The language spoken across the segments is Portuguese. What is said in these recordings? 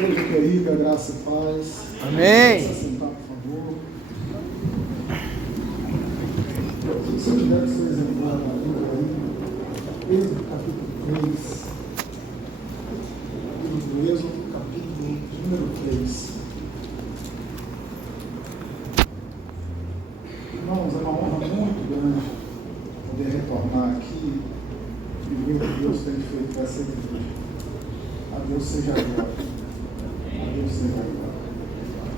Igreja querida, graça e paz. Amém. Se sentar, por favor. Se eu tiver que ser exemplar na Bíblia aí, Êxodo capítulo 3. Livro do Êxodo, capítulo número 3. Irmãos, é uma honra muito grande poder retornar aqui e ver o que Deus tem feito para essa igreja. A Deus seja a glória. A Deus seja a glória.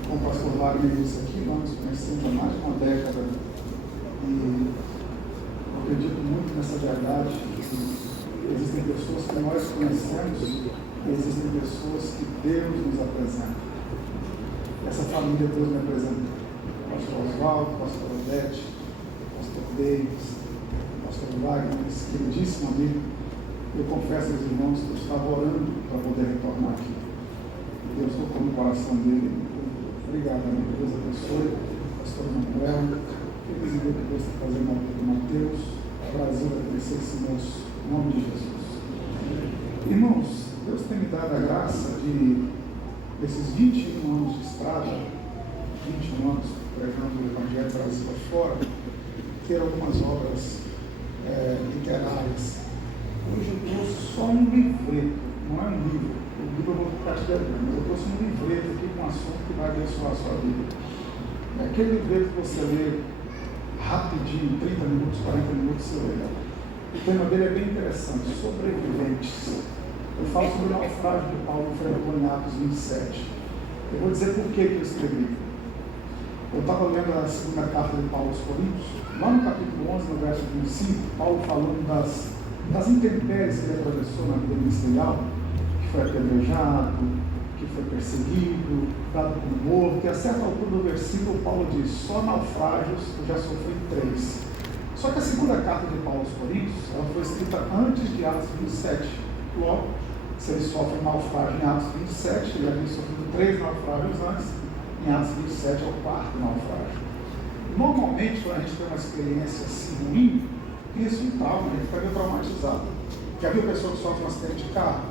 Como o pastor Wagner disse aqui, nós nos conhecemos há mais de uma década e eu acredito muito nessa verdade que existem pessoas que nós conhecemos e existem pessoas que Deus nos apresenta. Essa família Deus me apresentou. Pastor Oswaldo, pastor Odete, pastor Davis, pastor Wagner, esse queridíssimo amigo. Eu confesso aos irmãos que eu estava orando para poder retornar aqui. Deus tocou no coração dele. Obrigado, amigo. Deus abençoe. Pastor Manuel, feliz em ver o que Deus está fazendo na vida de Mateus. O Brasil vai crescer esse moço. Em nome de Jesus. Irmãos, Deus tem me dado a graça de, desses 21 anos de estrada, 21 anos pregando o Evangelho Brasil afora, ter algumas obras literárias. Hoje eu trouxe só um livreto, não é um livro. O livro eu vou ficar te devendo, mas eu trouxe um livreto aqui com um assunto que vai abençoar a sua vida. É aquele livreto que você lê rapidinho, 30 minutos, 40 minutos, você lê. O tema dele é bem interessante, sobreviventes. Eu falo sobre o naufrágio que Paulo enfrentou em Atos 27. Eu vou dizer por que eu escrevi. Eu estava lendo a segunda carta de Paulo aos Coríntios, lá no capítulo 11, no verso 25, Paulo falando das intempéries que ele atravessou na vida ministerial, que foi apedrejado, que foi perseguido, dado como morto, e a certa altura do versículo Paulo diz, só naufrágios eu já sofri 3. Só que a segunda carta de Paulo aos Coríntios, ela foi escrita antes de Atos 27. Logo, se ele sofre um naufrágio em Atos 27, ele havia sofrido 3 naufrágios antes, em Atos 27 é o 4º naufrágio. Normalmente, quando a gente tem uma experiência assim ruim, isso é um trauma, a gente fica meio traumatizado. Já viu a pessoa que sofre um acidente de carro?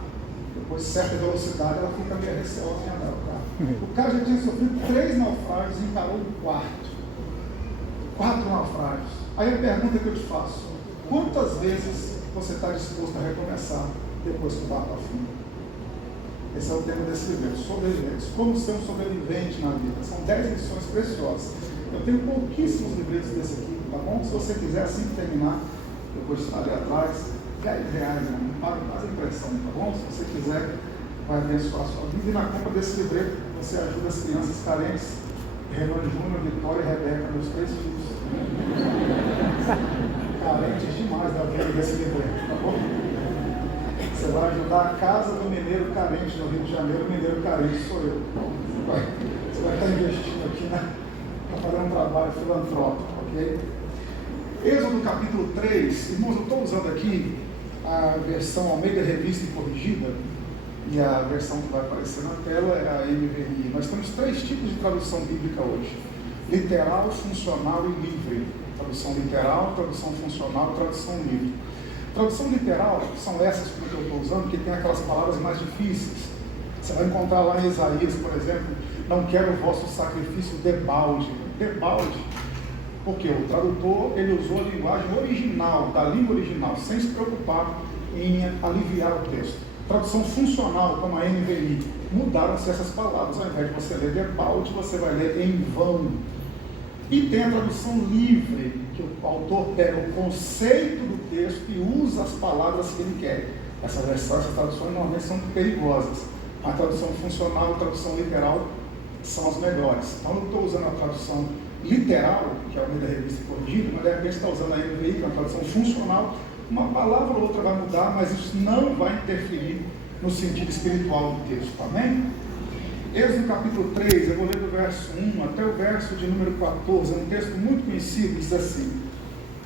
Depois de certa velocidade, ela fica meio receosa de andar o carro. O cara já tinha sofrido 3 naufrágios e encarou o 4 naufrágios. Aí a pergunta que eu te faço, quantas vezes você está disposto a recomeçar depois que o barco afunda? Esse é o tema desse livro, sobreviventes. Como ser um sobrevivente na vida. São 10 lições preciosas. Eu tenho pouquíssimos livretos desse aqui, tá bom? Se você quiser assim que terminar, eu vou estar ali atrás. R$10, não paga mais impressão, tá bom? Se você quiser, vai abençoar a sua vida. E na compra desse livreto, você ajuda as crianças carentes. Renan Júnior, Vitória e Rebeca, meus 3 filhos. Carentes demais da vida desse livreto, tá bom? Você vai ajudar a casa do mineiro carente no Rio de Janeiro. O mineiro carente sou eu. Você vai estar investindo aqui para fazer um trabalho filantrópico, ok? Êxodo capítulo 3, irmãos, eu estou usando aqui a versão Almeida Revista e Corrigida, e a versão que vai aparecer na tela é a NVI. Nós temos 3 tipos de tradução bíblica hoje: literal, funcional e livre. Tradução literal, tradução funcional e tradução livre. Tradução literal são essas que eu estou usando, que tem aquelas palavras mais difíceis. Você vai encontrar lá em Isaías, por exemplo, não quero o vosso sacrifício debalde. Debalde, porque o tradutor ele usou a linguagem original, da língua original, sem se preocupar em aliviar o texto. Tradução funcional, como a NVI, mudaram-se essas palavras. Ao invés de você ler debalde, você vai ler em vão. E tem a tradução livre, que o autor pega o conceito do texto e usa as palavras que ele quer. Essas traduções normalmente são perigosas. A tradução funcional e a tradução literal são as melhores. Então eu estou usando a tradução literal, que é a Almeida Revista Corrigida, mas de repente está usando a NVI, que é a tradução funcional. Uma palavra ou outra vai mudar, mas isso não vai interferir no sentido espiritual do texto. Amém? Êxodo capítulo 3, eu vou ler do verso 1 até o verso de número 14, é um texto muito conhecido, diz assim: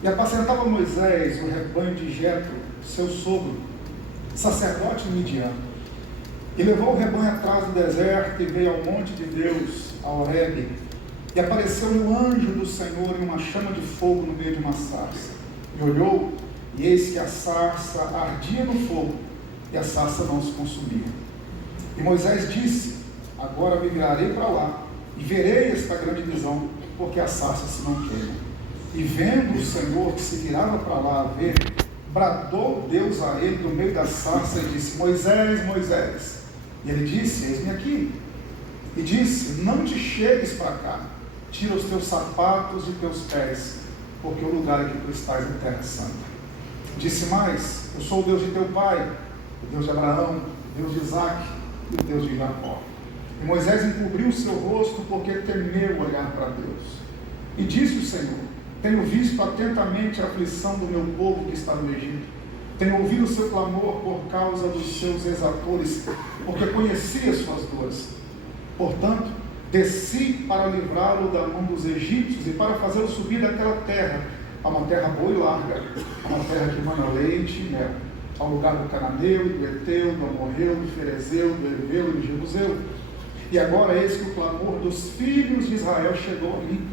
E apacentava Moisés o rebanho de Jetro, seu sogro, sacerdote midian, e levou o rebanho atrás do deserto e veio ao monte de Deus, a Horebe, e apareceu-lhe o anjo do Senhor em uma chama de fogo no meio de uma sarça. E olhou, e eis que a sarça ardia no fogo, e a sarça não se consumia. E Moisés disse: agora me virarei para lá, e verei esta grande visão, porque a sarça se não queima. E vendo o Senhor que se virava para lá a ver, bradou Deus a ele do meio da sarça e disse: Moisés, Moisés. E ele disse: Eis-me aqui. E disse: Não te chegues para cá, tira os teus sapatos de teus pés, porque o lugar em que tu estás é terra santa. Disse mais: Eu sou o Deus de teu pai, o Deus de Abraão, o Deus de Isaque e o Deus de Jacó. E Moisés encobriu o seu rosto, porque temeu olhar para Deus. E disse o Senhor: Tenho visto atentamente a aflição do meu povo que está no Egito. Tenho ouvido o seu clamor por causa dos seus exatores, porque conheci as suas dores. Portanto, desci para livrá-lo da mão dos egípcios e para fazê-lo subir daquela terra, a uma terra boa e larga, a uma terra que emana leite e mel, ao lugar do cananeu, do Eteu, do Amorreu, do Ferezeu, do Heveu e do Jebuseu. E agora eis que o clamor dos filhos de Israel chegou a mim.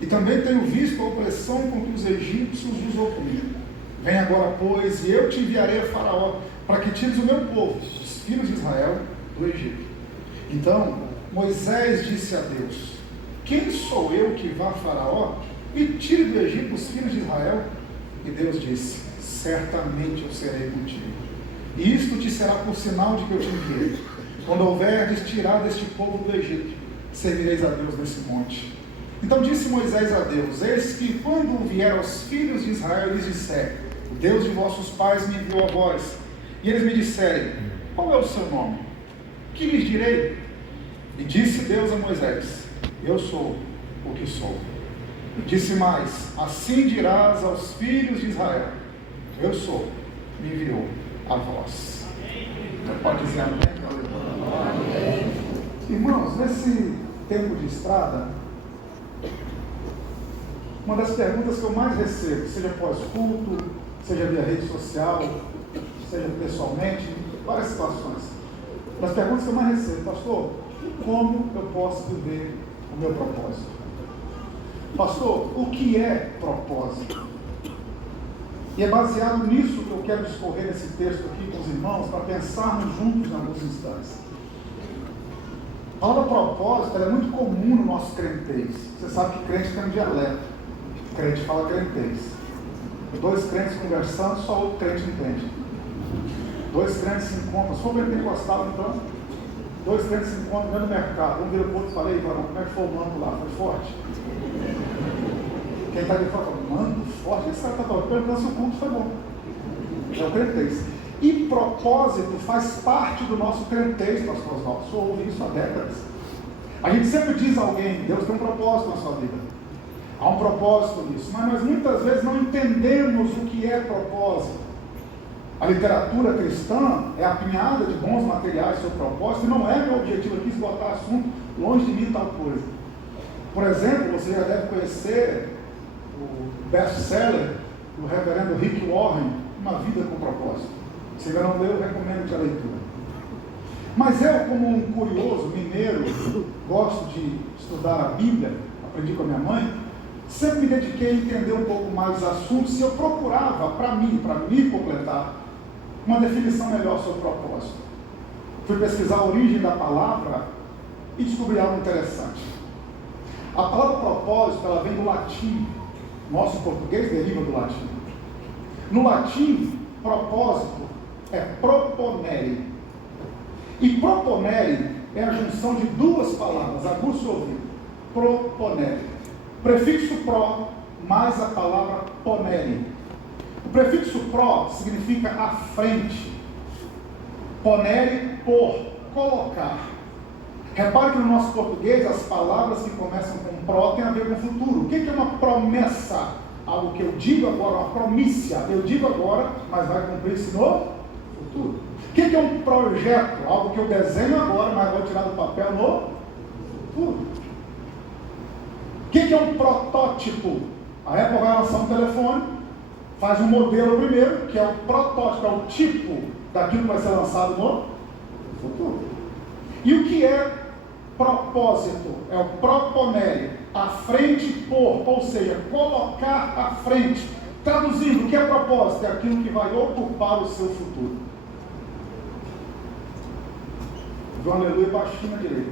E também tenho visto a opressão com que os egípcios os oprimiam. Vem agora, pois, e eu te enviarei a Faraó, para que tires o meu povo, os filhos de Israel, do Egito. Então Moisés disse a Deus: Quem sou eu que vá a Faraó e tire do Egito os filhos de Israel? E Deus disse: Certamente eu serei contigo. E isto te será por sinal de que eu te enviei. Quando houverdes tirado este povo do Egito, servireis a Deus nesse monte. Então disse Moisés a Deus: Eis que quando vier aos filhos de Israel, lhes disser: O Deus de vossos pais me enviou a vós, e eles me disserem: Qual é o seu nome? Que lhes direi? E disse Deus a Moisés: Eu sou o que sou. E disse mais: Assim dirás aos filhos de Israel: Eu sou, me enviou a vós. Então, pode dizer amém? Amém. Irmãos, nesse tempo de estrada, uma das perguntas que eu mais recebo, seja pós-culto, seja via rede social, seja pessoalmente, em várias situações, das perguntas que eu mais recebo: Pastor, como eu posso viver o meu propósito? Pastor, o que é propósito? E é baseado nisso que eu quero discorrer nesse texto aqui com os irmãos, para pensarmos juntos em alguns instantes. A palavra propósito é muito comum no nosso crentez. Você sabe que crente tem um dialeto. Crente fala crentez. Dois crentes conversando, só outro crente entende. Dois crentes se encontram, se for pentecostal então, dois crentes se encontram no mercado. Um vira para o outro e fala: Ei, varão, como é que foi o manto lá? Foi forte? Quem está ali fala: Manto forte? Esse cara está falando, perguntando se o culto foi bom. É o crentez. E propósito faz parte do nosso crentez, pastor Oswaldo. Eu ouvi isso há décadas. A gente sempre diz a alguém: Deus tem um propósito na sua vida. Há um propósito nisso, mas nós muitas vezes não entendemos o que é propósito. A literatura cristã é apinhada de bons materiais sobre propósito, e não é meu objetivo aqui esgotar assunto, longe de mim tal coisa. Por exemplo, você já deve conhecer o best-seller do reverendo Rick Warren, Uma Vida com Propósito. Se ainda não leu, eu recomendo a leitura. Mas eu, como um curioso mineiro, gosto de estudar a Bíblia, aprendi com a minha mãe, sempre me dediquei a entender um pouco mais os assuntos, e eu procurava, para me completar, uma definição melhor sobre propósito. Fui pesquisar a origem da palavra e descobri algo interessante. A palavra propósito, ela vem do latim. Nosso português deriva do latim. No latim, propósito é proponere. E proponere é a junção de duas palavras, aguça o ouvido. Proponere. Prefixo pro mais a palavra ponere. O prefixo pro significa à frente. Ponere, por, colocar. Repare que no nosso português as palavras que começam com pro têm a ver com o futuro. O que é uma promessa? Algo que eu digo agora, uma promícia. Eu digo agora, mas vai cumprir-se no futuro. O que é um projeto? Algo que eu desenho agora, mas vou tirar do papel no futuro. O que é um protótipo? A Apple vai lançar um telefone, faz um modelo primeiro, que é o protótipo, é o tipo daquilo que vai ser lançado no futuro. E o que é propósito? É o proponere, à frente por, ou seja, colocar à frente. Traduzindo, o que é propósito? É aquilo que vai ocupar o seu futuro. Vê um aleluia baixinho na direita.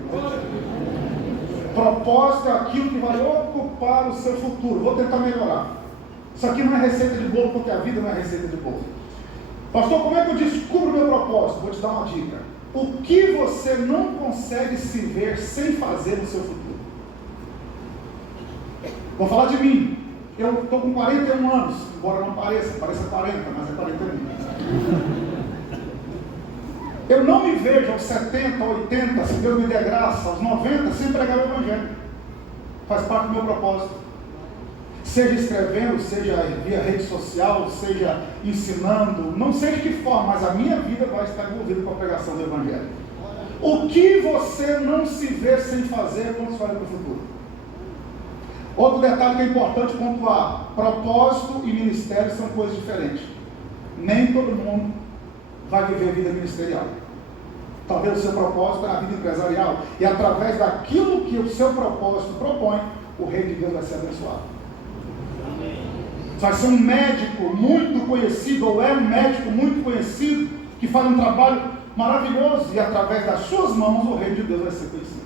Propósito é aquilo que vai ocupar o seu futuro. Vou tentar melhorar. Isso aqui não é receita de bolo, porque a vida não é receita de bolo. Pastor, como é que eu descubro o meu propósito? Vou te dar uma dica. O que você não consegue se ver sem fazer no seu futuro? Vou falar de mim. Eu estou com 41 anos, embora não pareça 40, mas é 41. Eu não me vejo aos 70, 80, se Deus me der graça, aos 90, sem pregar o Evangelho. Faz parte do meu propósito. Seja escrevendo, seja via rede social, seja ensinando, não sei de que forma, mas a minha vida vai estar envolvida com a pregação do Evangelho. O que você não se vê sem fazer quando se olha para o futuro? Outro detalhe que é importante pontuar: propósito e ministério são coisas diferentes. Nem todo mundo vai viver a vida ministerial. Talvez o seu propósito é a vida empresarial, e através daquilo que o seu propósito propõe, o reino de Deus vai ser abençoado. Vai ser um médico muito conhecido, ou é um médico muito conhecido, que faz um trabalho maravilhoso, e através das suas mãos o reino de Deus vai ser conhecido.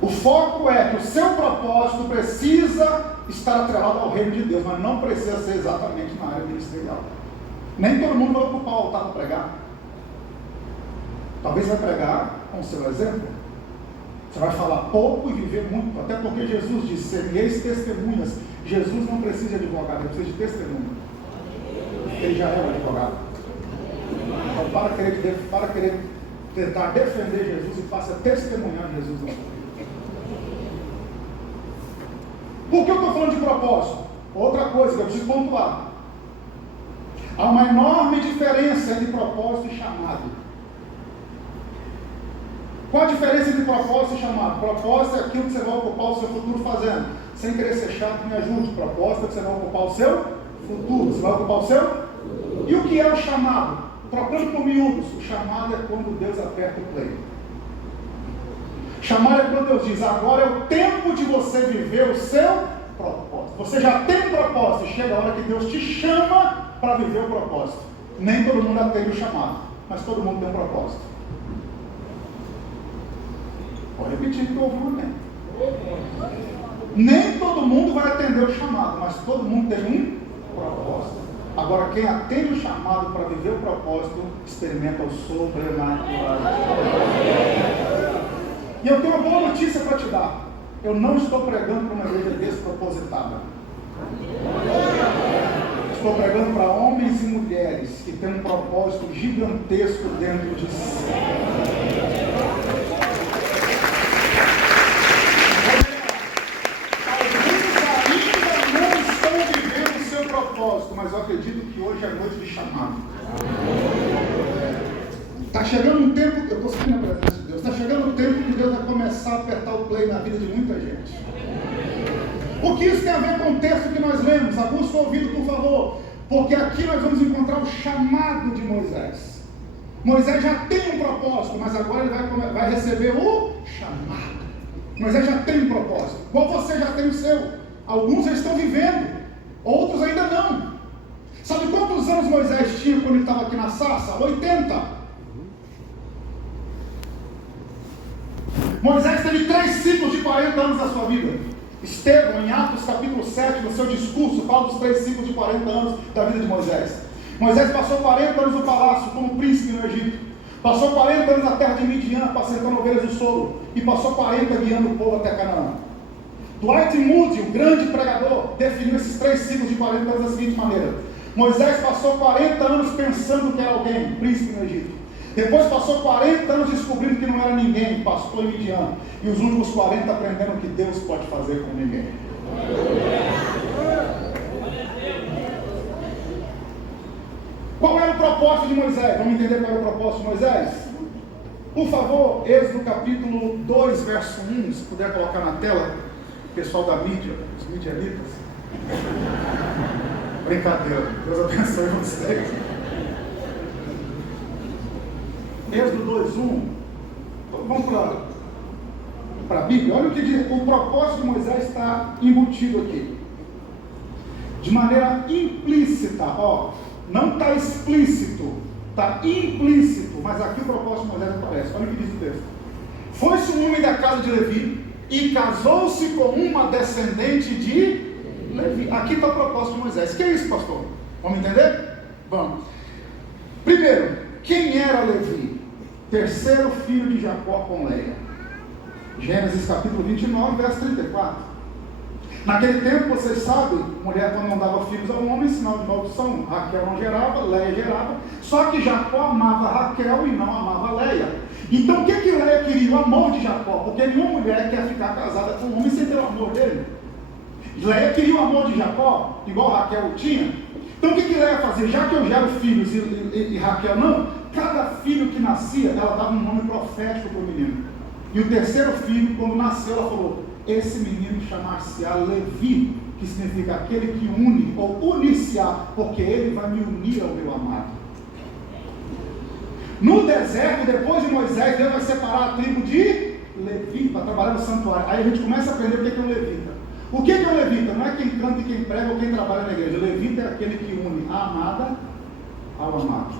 O foco é que o seu propósito precisa estar atrelado ao reino de Deus, mas não precisa ser exatamente na área ministerial. Nem todo mundo vai ocupar o altar para pregar. Talvez vai pregar com o seu exemplo. Você vai falar pouco e viver muito, até porque Jesus disse: sereis testemunhas. Jesus não precisa de advogado, ele precisa de testemunha. Ele já é um advogado. Então, para querer tentar defender Jesus, e passe a testemunhar Jesus na sua vida. Por que eu estou falando de propósito? Outra coisa que eu preciso pontuar: há uma enorme diferença entre propósito e chamado. Qual a diferença entre propósito e chamado? Propósito é aquilo que você vai ocupar o seu futuro fazendo. Sem querer ser chato, me ajude. Propósito é que você vai ocupar o seu futuro. Você vai ocupar o seu? E o que é o chamado? Trocando por miúdos, o chamado é quando Deus aperta o play. Chamado é quando Deus diz: agora é o tempo de você viver o seu propósito. Você já tem um propósito, e chega a hora que Deus te chama para viver o propósito. Nem todo mundo atende o chamado, mas todo mundo tem um propósito. Vou repetir que eu ouvi um amém. Nem todo mundo vai atender o chamado, mas todo mundo tem um propósito. Agora, quem atende o chamado para viver o propósito, experimenta o sobrenatural. E eu tenho uma boa notícia para te dar: eu não estou pregando para uma igreja despropositada. Estou pregando para homens e mulheres que têm um propósito gigantesco dentro de si. Mas eu acredito que hoje é noite de chamado. Está chegando um tempo, eu estou sentindo a presença de Deus, está chegando um tempo que Deus vai começar a apertar o play na vida de muita gente. O que isso tem a ver com o texto que nós lemos? Aguça o ouvido, por favor, porque aqui nós vamos encontrar o chamado de Moisés. Moisés já tem um propósito, mas agora ele vai receber o chamado. Moisés já tem um propósito, igual você já tem o seu. Alguns já estão vivendo, outros ainda não. Sabe quantos anos Moisés tinha quando ele estava aqui na sarça? 80. Moisés teve 3 ciclos de 40 anos da sua vida. Estevão, em Atos capítulo 7, no seu discurso, fala dos 3 ciclos de 40 anos da vida de Moisés. Moisés passou 40 anos no palácio como príncipe no Egito. Passou 40 anos na terra de Midian, apacentando ovelhas do sogro. E passou 40 guiando o povo até Canaã. Dwight Moody, o grande pregador, definiu esses 3 ciclos de 40 anos da seguinte maneira: Moisés passou 40 anos pensando que era alguém, príncipe no Egito. Depois passou 40 anos descobrindo que não era ninguém, pastor em Midian. E os últimos 40 aprendendo que Deus pode fazer com ninguém. Qual era o propósito de Moisés? Vamos entender qual era o propósito de Moisés? Por favor, Êxodo capítulo 2, verso 1, se puder colocar na tela, pessoal da mídia, os midianitas. Brincadeira, Deus abençoe vocês. Êxodo 2:1. Vamos para a Bíblia. Olha o que diz. O propósito de Moisés está embutido aqui. De maneira implícita, ó. Não está explícito. Está implícito, mas aqui o propósito de Moisés aparece. Olha o que diz o texto. Foi-se um homem da casa de Levi e casou-se com uma descendente de Levi. Aqui está o propósito de Moisés. O que é isso, pastor? Vamos entender? Vamos. Primeiro, quem era Levi? Terceiro filho de Jacó com Leia. Gênesis capítulo 29, verso 34. Naquele tempo, vocês sabem, mulher quando não dava filhos ao homem, sinal de maldição, Raquel não gerava, Leia gerava, só que Jacó amava Raquel e não amava Leia. Então o que Leia queria? O amor de Jacó, porque nenhuma mulher quer ficar casada com um homem sem ter o amor dele. Leia queria o amor de Jacó, igual Raquel tinha. Então o que Leia fazia? Já que eu gero filhos e Raquel não, cada filho que nascia, ela dava um nome profético para o menino. E o terceiro filho, quando nasceu, ela falou, esse menino chamar-se-á Levi, que significa aquele que une, ou unir-se-á, porque ele vai me unir ao meu amado. No deserto, depois de Moisés, Deus vai separar a tribo de Levi, para trabalhar no santuário. Aí a gente começa a aprender o que é um levita. O que é um levita? Não é quem canta e quem prega ou quem trabalha na igreja. O levita é aquele que une a amada ao amado.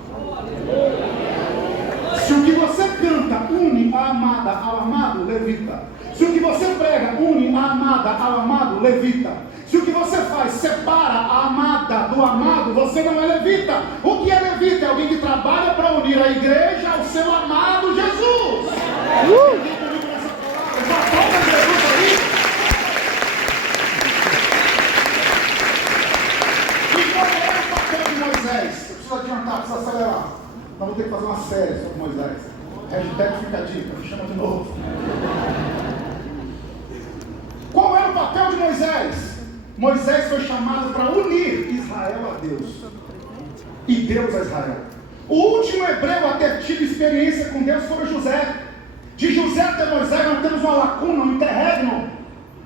Se o que você canta une a amada ao amado, levita. Se o que você prega une a amada ao amado, levita. Se o que você faz separa a amada do amado, você não é levita. O que é levita? É alguém que trabalha para unir a igreja ao seu amado Jesus. Já toma Jesus aí. E qual é o papel de Moisés? Eu preciso adiantar, preciso acelerar. Nós vamos ter que fazer uma série sobre Moisés. Hashtag fica a dica, me chama de novo. Qual era o papel de Moisés? Moisés foi chamado para unir Israel a Deus e Deus a Israel. O último hebreu a ter tido experiência com Deus foi José. De José até Moisés nós temos uma lacuna, um interregno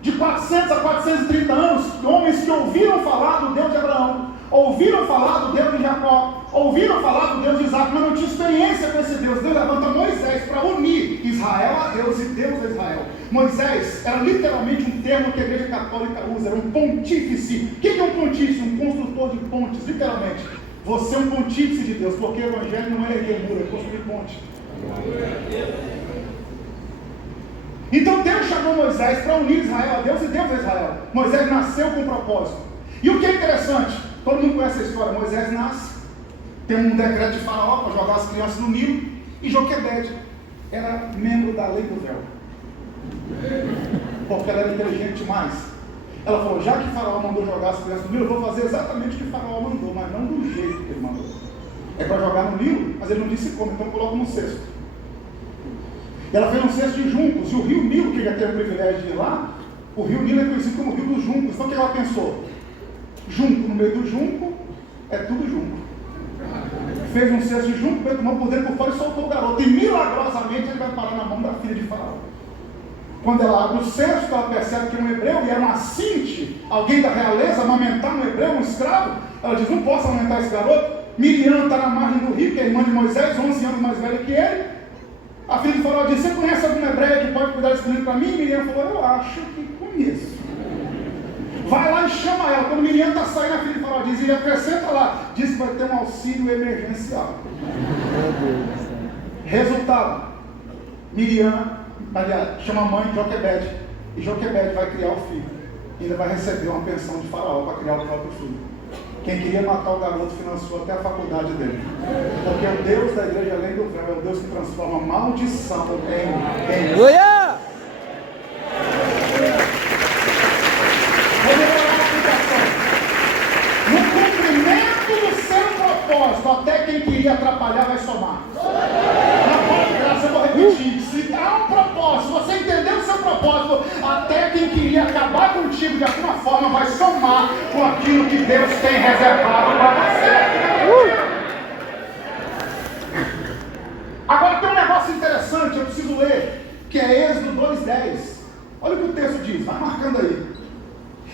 de 400 a 430 anos, homens que ouviram falar do Deus de Abraão, ouviram falar do Deus de Jacó, ouviram falar do Deus de Isaac, mas não tinham experiência com esse Deus. Deus levanta Moisés para unir Israel a Deus e Deus a Israel. Moisés era literalmente um termo que a igreja católica usa, era um pontífice. O que é um pontífice? Um construtor de pontes, literalmente. Você é um pontífice de Deus, porque o evangelho não é erguer muro, é construir ponte. Então Deus chamou Moisés para unir Israel a Deus e Deus a Israel. Moisés nasceu com um propósito. E o que é interessante, todo mundo conhece a história, Moisés nasce, tem um decreto de Faraó para jogar as crianças no Nilo, e Joquebede era membro da lei do véu, porque ela era inteligente demais. Ela falou, já que Faraó mandou jogar as crianças no Nilo, eu vou fazer exatamente o que Faraó mandou, mas não do jeito que ele mandou. É para jogar no Nilo, mas ele não disse como, então coloca no cesto. Ela fez um cesto de juncos, e o rio Nilo, que já teve o privilégio de ir lá, o rio Nilo é conhecido como o rio dos juncos. Então o que ela pensou? Junco, no meio do junco, é tudo junco. Fez um cesto de junco, tomou por dentro, por fora e soltou o garoto. E milagrosamente ele vai parar na mão da filha de Faraó. Quando ela abre o cesto, ela percebe que é um hebreu, e era uma cinte, alguém da realeza, amamentar um hebreu, um escravo. Ela diz, não posso amamentar esse garoto. Miriam está na margem do rio, que é a irmã de Moisés, 11 anos mais velha que ele. A filha de Faraó disse, você conhece algum hebreu que pode cuidar desse menino para mim? Miriam falou, eu acho que conheço. Vai lá e chama ela. Quando Miriam está saindo, a filha de Faraó diz, e acrescenta lá, diz que vai ter um auxílio emergencial. Resultado, Miriam, aliás, chama a mãe Joquebede, e Joquebede vai criar o filho, e ainda vai receber uma pensão de Faraó para criar o próprio filho. Quem queria matar o garoto financiou até a faculdade dele. Porque o Deus da igreja além do véu é o Deus que transforma maldição em Aleluia! No cumprimento do seu propósito, até quem queria atrapalhar vai somar. Na boa de graça eu vou repetir. Se há um propósito, você entendeu o seu propósito, até quem queria acabar contigo de alguma forma vai somar com aquilo que Deus tem reservado para você. Agora tem um negócio interessante, eu preciso ler, que é Êxodo 2:10. Olha o que o texto diz, vai marcando aí.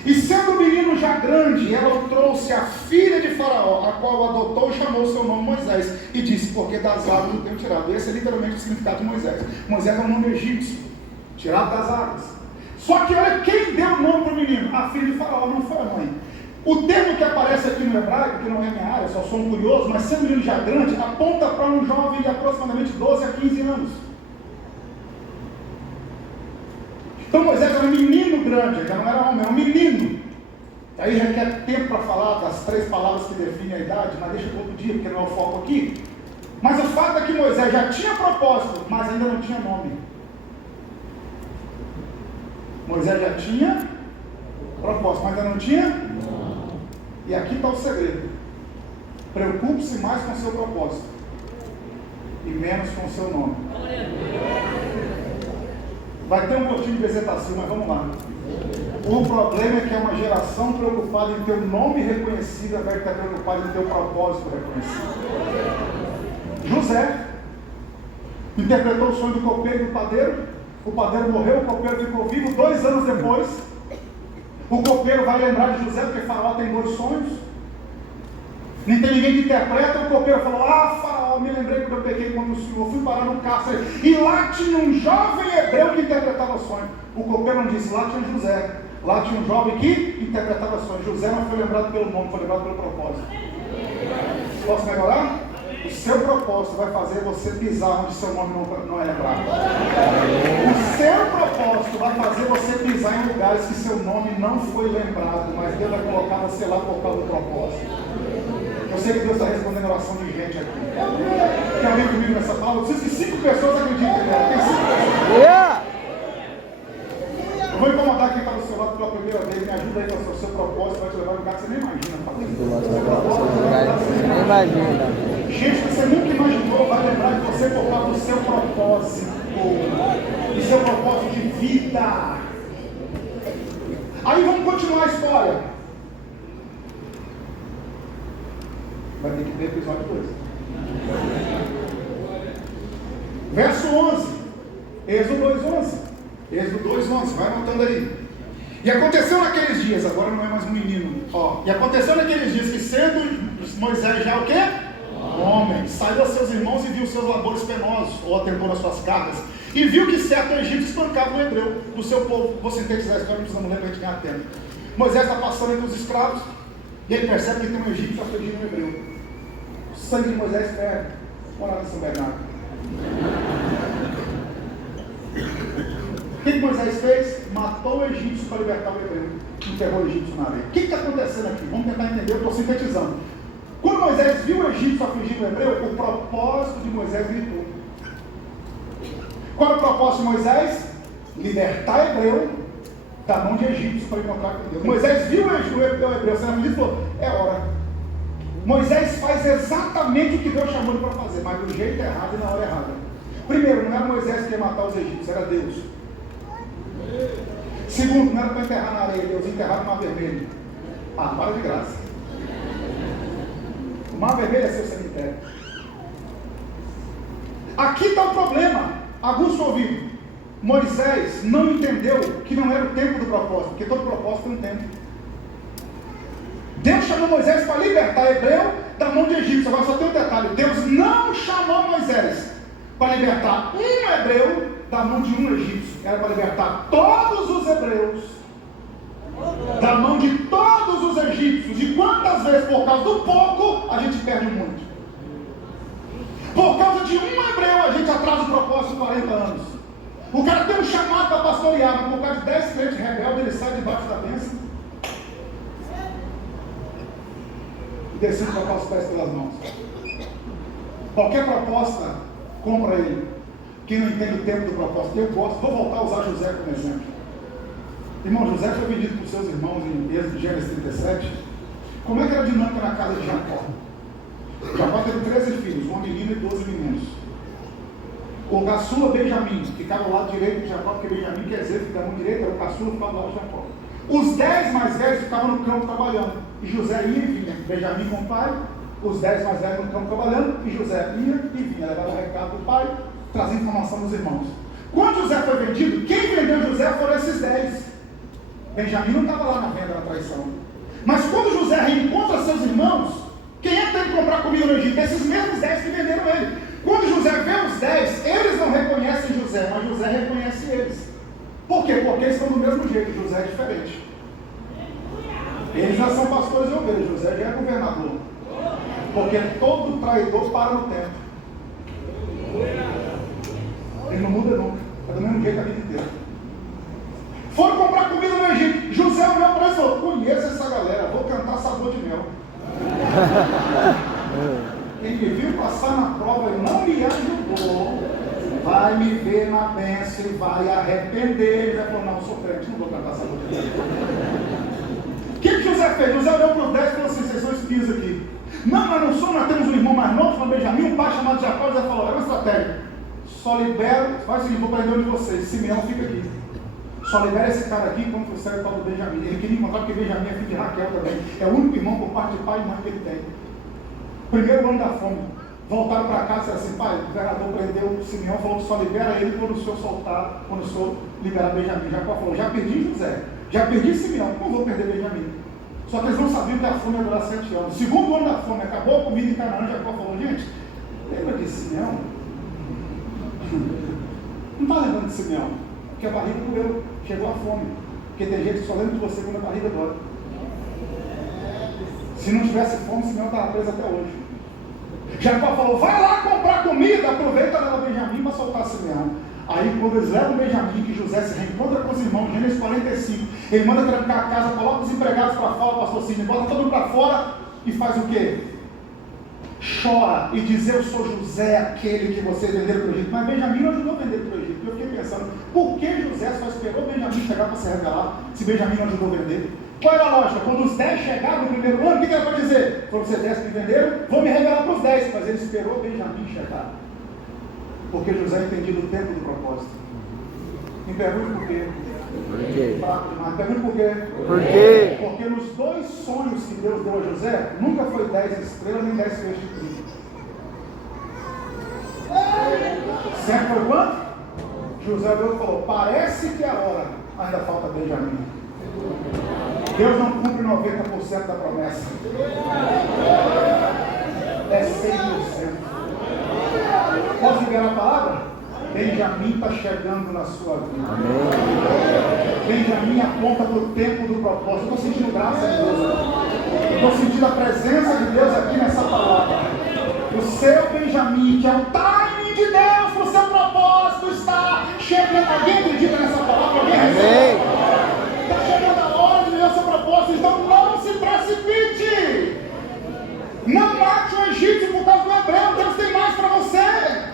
E sendo o menino já grande, ela o trouxe a filha de Faraó, a qual o adotou e chamou seu nome Moisés, e disse, porque das águas eu tenho tirado. Esse é literalmente o significado de Moisés. Moisés é um nome egípcio, tirado das águas. Só que olha quem deu o nome para o menino, a filha de Faraó, não foi a mãe. O termo que aparece aqui no hebraico, que não é minha área, só sou um curioso, mas sendo menino já grande, aponta para um jovem de aproximadamente 12 a 15 anos. Então Moisés era um menino grande, ele já não era homem, era um menino. Aí requer tempo para falar das 3 palavras que definem a idade, mas deixa para outro dia, porque não é o foco aqui. Mas o fato é que Moisés já tinha propósito, mas ainda não tinha nome. Moisés já tinha propósito, mas ainda não tinha? E aqui está o segredo. Preocupe-se mais com o seu propósito e menos com o seu nome. Vai ter um pouquinho de bezetacil, mas vamos lá. O problema é que é uma geração preocupada em ter um nome reconhecido, ao invés de estar preocupada em ter um propósito reconhecido. José interpretou o sonho do copeiro e do padeiro. O padeiro morreu, o copeiro ficou vivo. 2 anos depois, o copeiro vai lembrar de José, porque Faraó tem 2 sonhos. Nem tem ninguém que interpreta. O copeiro falou: ah, Faraó, me lembrei quando eu pequei contra o Senhor, fui parar no cárcere, e lá tinha um jovem hebreu que interpretava sonhos. O copeiro não disse: lá tinha José. Lá tinha um jovem que interpretava sonhos. José não foi lembrado pelo nome, foi lembrado pelo propósito. Posso melhorar? O seu propósito vai fazer você pisar onde seu nome não é lembrado. O seu propósito vai fazer você pisar em lugares que seu nome não foi lembrado, mas Deus vai colocar você lá por causa do propósito. Eu sei que Deus está respondendo a oração de gente aqui. Tem alguém comigo nessa palavra? Eu preciso que 5 pessoas acreditem nela. Tem 5 pessoas. Eu vou incomodar quem está do seu lado pela primeira vez. Me ajuda aí com o seu propósito, vai te levar em um lugar que você nem imagina. Nem imagina. Gente que você nunca imaginou vai lembrar de você por causa do seu propósito. Do seu propósito de vida. Aí vamos continuar a história. Vai ter que ver o episódio 2. Verso 11. Êxodo 2:11. Êxodo 2:11. Vai anotando aí. E aconteceu naqueles dias, agora não é mais um menino. E aconteceu naqueles dias que, sendo Moisés já o quê? Homem, saiu a seus irmãos e viu seus labores penosos, ou atentou nas suas cargas, e viu que certo egípcio espancava o hebreu do seu povo. Vou sintetizar a história, não precisamos ler para a gente ganhar tempo. Moisés está passando entre os escravos, e ele percebe que tem um egípcio afligindo um hebreu. O sangue de Moisés ferve. Morar em São Bernardo. O que Moisés fez? Matou o egípcio para libertar o hebreu. Enterrou o egípcio na areia. O que está acontecendo aqui? Vamos tentar entender, eu estou sintetizando. Quando Moisés viu o egípcio afligindo o hebreu, o propósito de Moisés gritou. Qual é o propósito de Moisés? Libertar hebreu da mão de egípcio para encontrar com Deus. Moisés viu o hebreu sendo afligido e falou: é hora. Moisés faz exatamente o que Deus chamou ele para fazer, mas do jeito errado e na hora errada. Primeiro, não era Moisés que ia matar os egípcios, era Deus. Segundo, não era para enterrar na areia, Deus enterrar no Mar Vermelho. Para de graça. O Mar Vermelho é seu cemitério. Aqui está o problema. Aguça o ouvido. Moisés não entendeu que não era o tempo do propósito, porque todo propósito tem um tempo. Deus chamou Moisés para libertar hebreu da mão de egípcio. Agora só tem um detalhe: Deus não chamou Moisés para libertar um hebreu da mão de um egípcio. Era para libertar todos os hebreus da mão de todos os egípcios. E quantas vezes, por causa do pouco, a gente perde muito? Por causa de um hebreu, a gente atrasa o propósito 40 anos. O cara tem um chamado para pastorear, mas por causa de 10 crentes rebeldes, ele sai debaixo da bênção e decide colocar os pés pelas mãos. Qualquer proposta, compra ele. Quem não entende o tempo do propósito, eu gosto. Vou voltar a usar José como exemplo. Irmão, José foi vendido por seus irmãos em Êxodo, Gênesis 37. Como é que era a dinâmica na casa de Jacó? Jacó teve 13 filhos, uma menina e 12 meninos. O caçula Benjamim ficava ao lado direito de Jacó, porque Benjamim quer dizer que da mão direita, era o caçula que ficava ao lado de Jacó. Os 10 mais velhos ficavam no campo trabalhando, e José ia e vinha. Benjamim com o pai, os 10 mais velhos no campo trabalhando, e José ia e vinha, levava o recado do pai, trazia informação dos irmãos. Quando José foi vendido, quem vendeu José foram esses 10. Benjamim não estava lá na venda, na traição. Mas quando José reencontra seus irmãos, quem é que tem que comprar comida no Egito? Esses mesmos 10 que venderam ele. Quando José vê os 10, eles não reconhecem José, mas José reconhece eles. Por quê? Porque eles estão do mesmo jeito, José é diferente. Eles já são pastores e ovelhas, José já é governador. Porque todo traidor para no tempo. Ele não muda nunca. É do mesmo jeito a vida inteira. Foram comprar comida no Egito. José olhou para ele e falou: conheço essa galera, vou cantar sabor de mel. Quem me viu passar na prova e não me ajudou, vai me ver na bênção e vai arrepender. Ele falou: não, sou crente, não vou cantar sabor de mel. O que José fez? José olhou para os 10 e falou assim: vocês são espias aqui. Não, nós não somos, nós temos um irmão mais novo, chamado Benjamim, um pai chamado Jacó. José falou: é uma estratégia. Só libero, faz o seguinte, vou prender um de vocês. Simeão fica aqui. Só libera esse cara aqui quando trouxer o tal do Benjamim. Ele queria encontrar porque Benjamim é filho de Raquel também. É o único irmão por parte de pai e mãe que ele tem. Primeiro ano da fome. Voltaram para casa e disseram assim: pai, o governador prendeu o Simeão, falou que só libera ele quando o senhor soltar, quando o senhor liberar Benjamim. Jacó falou: já perdi José, já perdi Simeão, não vou perder Benjamim. Só que eles não sabiam que a fome ia durar 7 anos. Segundo ano da fome, acabou a comida em Canaã. Jacó falou: gente, lembra de Simeão? Não está lembrando de Simeão, porque a barriga doeu, chegou a fome. Porque tem gente que só lembra de você quando a barriga dói. Se não tivesse fome, Simeão estava preso até hoje. Jacó falou: vai lá comprar comida, aproveita leva Benjamim para soltar Simeão. Aí quando eles levam Benjamim, que José se reencontra com os irmãos, Gênesis 45, ele manda trancar a casa, coloca os empregados para fora, pastor Cine, bota todo mundo para fora e faz o quê? Chora e diz: eu sou José, aquele que vocês venderam para o Egito. Mas Benjamim não ajudou a vender para o Egito. Eu fiquei pensando: por que José só esperou Benjamim chegar para se revelar, se Benjamim não ajudou a vender? Qual era a lógica? Quando os 10 chegaram no primeiro ano, o que era para dizer? Foram vocês 10 que venderam, vou me revelar para os 10. Mas ele esperou Benjamim chegar. Porque José entendia do tempo do propósito. Me pergunte por quê? Por quê? Me pergunte por quê? Por quê? Porque nos 2 sonhos que Deus deu a José, nunca foi 10 estrelas nem 10 feixes de trigo. Sempre foi quanto? José Deus falou: parece que é a hora, ainda falta Benjamim. Deus não cumpre 90% da promessa. É 100%. Posso liberar a palavra? Benjamim está chegando na sua vida. Amém. Benjamim aponta para o tempo do propósito. Eu estou sentindo graça de Deus aqui. Estou sentindo a presença de Deus aqui nessa palavra. O seu Benjamim, que é o timing de Deus para o seu propósito, está chegando. Alguém acredita nessa palavra? Alguém recebe? Está chegando a hora de viver o seu propósito. Então não se precipite. Não mate o egípcio por causa do hebreu. Deus tem mais para você.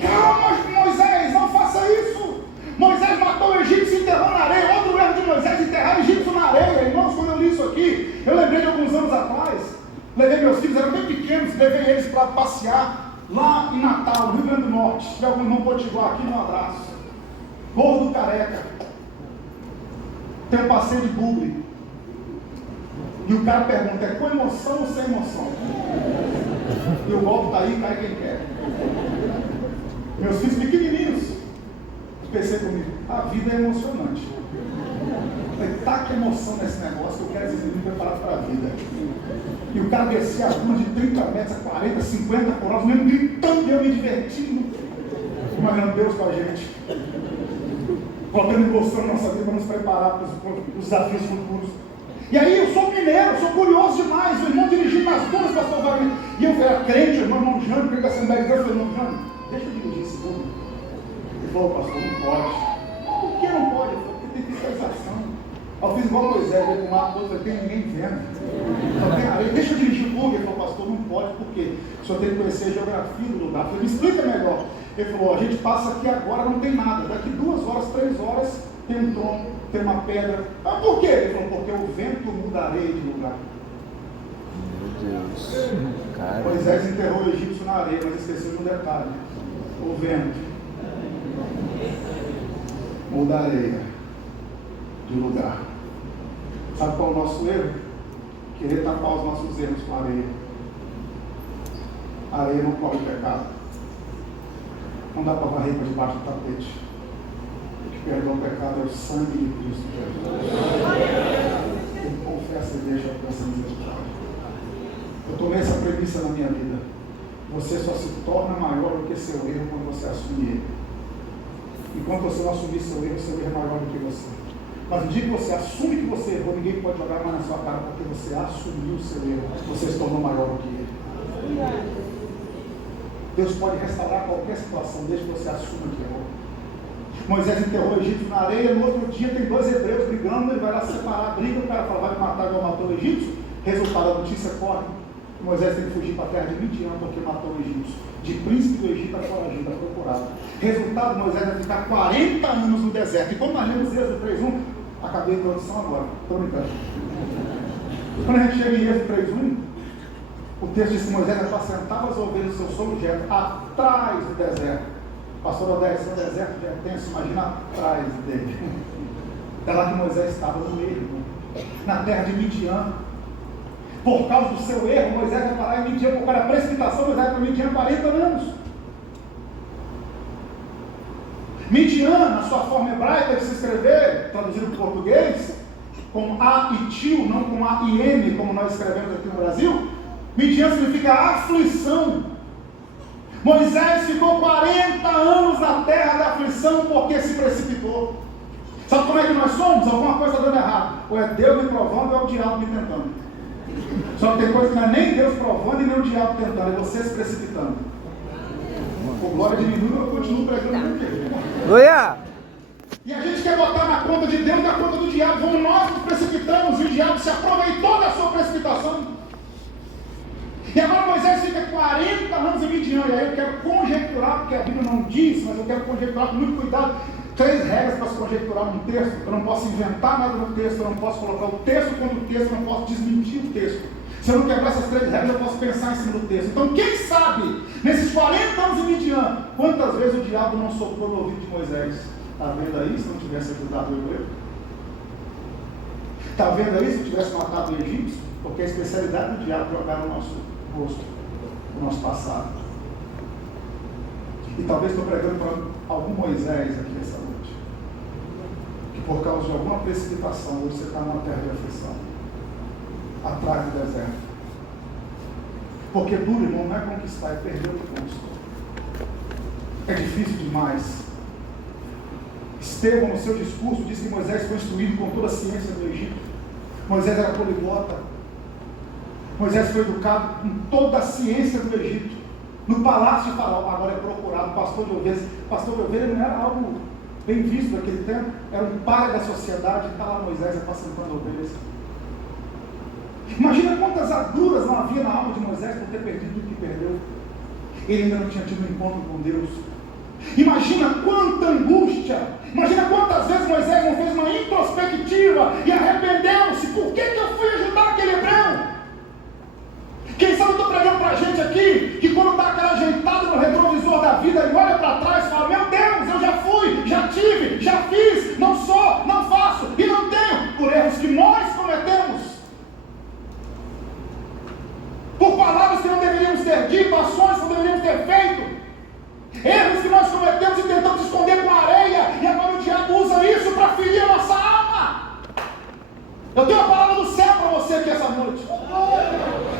Calma, Moisés, não faça isso. Moisés matou o egípcio e enterrou na areia. Outro erro de Moisés: enterrar o egípcio na areia. Irmãos, quando eu li isso aqui, eu lembrei de alguns anos atrás. Levei meus filhos, eram bem pequenos, levei eles para passear lá em Natal, no Rio Grande do Norte. De algum irmão Potiguar, aqui no abraço. Morro do Careca. Tem um passeio de bugre. E o cara pergunta: é com emoção ou sem emoção? E o golpe está aí, cai quem quer. Meus filhos pequenininhos, pensei comigo: a vida é emocionante. Falei: tá que emoção nesse negócio, que eu quero esses meninos preparados para a vida. E o cara descia as ruas de 30 metros a 40, 50 por hora, mesmo gritando e eu me divertindo. Imaginando Deus com a gente. Colocando emoção na nossa vida para nos preparar para os desafios futuros. E aí eu sou mineiro, sou curioso demais. O irmão dirigindo nas duas, pastor Wagner. E eu era crente, o irmão Jânio, porque a Assembleia de Deus falou: irmão Jânio, deixa eu dirigir esse bugre. Ele falou: pastor, não pode. Por que não pode? Porque tem fiscalização. Eu fiz igual Moisés, veio para um lado, outro, tem ninguém vendo. Só tem areia. Deixa eu dirigir o bugre. Ele falou: pastor, não pode, por quê? O senhor tem que conhecer a geografia do lugar. Eu falei: me explica melhor. Ele falou: a gente passa aqui agora, não tem nada. Daqui 2 horas, 3 horas, tem um tronco, tem uma pedra. Ah, por quê? Ele falou: porque o vento muda a areia de lugar. Meu Deus. Cara. Moisés enterrou o egípcio na areia, mas esqueceu de um detalhe: o vento muda a areia de lugar. Sabe qual é o nosso erro? Querer tapar os nossos erros com a areia. A areia não cobre pecado. Não dá para varrer para debaixo do tapete. O que perdoa o pecado é o sangue de Cristo Jesus. Quem confessa e deixa alcançar misericórdia. Eu tomei essa premissa na minha vida. Você só se torna maior do que seu erro quando você assume ele. Enquanto você não assumir seu erro é maior do que você. Mas no dia que você assume que você errou, ninguém pode jogar mais na sua cara, porque você assumiu o seu erro, você se tornou maior do que ele. Deus pode restaurar qualquer situação, desde que você assuma que errou. Moisés enterrou o egípcio na areia, no outro dia tem 2 hebreus brigando, ele vai lá separar a briga, o cara fala, vai me matar igual matou o egípcio. Resultado, a notícia corre. Moisés tem que fugir para a terra de Midian porque matou o egípcio. De príncipe do Egito a foragido, procurado. Resultado, Moisés vai ficar 40 anos no deserto. E como nós lemos Êxodo 3:1, acabei a introdução agora, estou brincando. Quando a gente chega em Êxodo 3:1, o texto diz que Moisés apacentava as ovelhas do seu sogro Jetro atrás do deserto. Pastor Odete, seu deserto já é tenso, imagina atrás dele. É lá que Moisés estava no meio, na terra de Midian. Por causa do seu erro, Moisés vai parar em Midian, por causa da precipitação, Moisés vai para Midian 40 anos. Midian, na sua forma hebraica de se escrever, traduzido para o português, com A e tio, não com A e M, como nós escrevemos aqui no Brasil. Midian significa aflição. Moisés ficou 40 anos na terra da aflição porque se precipitou. Sabe como é que nós somos? Alguma coisa está dando errado. Ou é Deus me provando ou é o diabo me tentando. Só que tem coisa que não é nem Deus provando e nem o diabo tentando, é você se precipitando. O glória diminui, eu continuo pregando por quê? Aleluia! E a gente quer botar na conta de Deus, na conta do diabo. Vamos nós nos precipitamos e o diabo se aproveitou da sua precipitação. E agora Moisés fica 40 anos em Midian. E aí eu quero conjecturar, porque a Bíblia não diz, mas eu quero conjecturar com muito cuidado. 3 regras para se conjecturar num texto. Eu não posso inventar nada no texto, eu não posso colocar o texto contra o texto, eu não posso desmentir o texo. Se eu não quebrar essas 3 regras, eu posso pensar em cima do texto. Então, quem sabe, nesses 40 anos em Midian, quantas vezes o diabo não soprou no ouvido de Moisés? Está vendo aí, se não tivesse ajudado o hebreu? Está vendo aí, se eu tivesse matado o egípcio? Porque a especialidade do diabo é jogar no nosso rosto, no nosso passado. E talvez estou pregando para algum Moisés aqui essa noite, que por causa de alguma precipitação, hoje você está numa terra de aflição, atrás do deserto. Porque duro, irmão, não é conquistar, é perder o que conquistou. É difícil demais. Estevão, no seu discurso, disse que Moisés foi instruído com toda a ciência do Egito. Moisés era poliglota. Moisés foi educado com toda a ciência do Egito. No palácio de Faraó, agora é procurado pastor de ovelhas. Pastor de ovelhas não era algo bem visto naquele tempo, era um pai da sociedade. Está lá Moisés apacentando ovelhas. Imagina quantas agruras não havia na alma de Moisés por ter perdido o que perdeu. Ele ainda não tinha tido um encontro com Deus. Imagina quanta angústia. Imagina quantas vezes Moisés não fez uma introspectiva e arrependeu-se. Por que eu fui ajudar aquele hebreu? Quem sabe eu estou pregando para a gente aqui, que quando dá aquela ajeitada no retrovisor da vida e olha para trás e fala, meu Deus, eu já fui, já tive, já fiz, não sou, não faço e não tenho, por erros que nós cometemos, por palavras que não deveríamos ter dito, ações que não deveríamos ter feito, erros que nós cometemos e tentamos esconder com a areia, e agora o diabo usa isso para ferir a nossa alma. Eu tenho a palavra do céu para você aqui essa noite.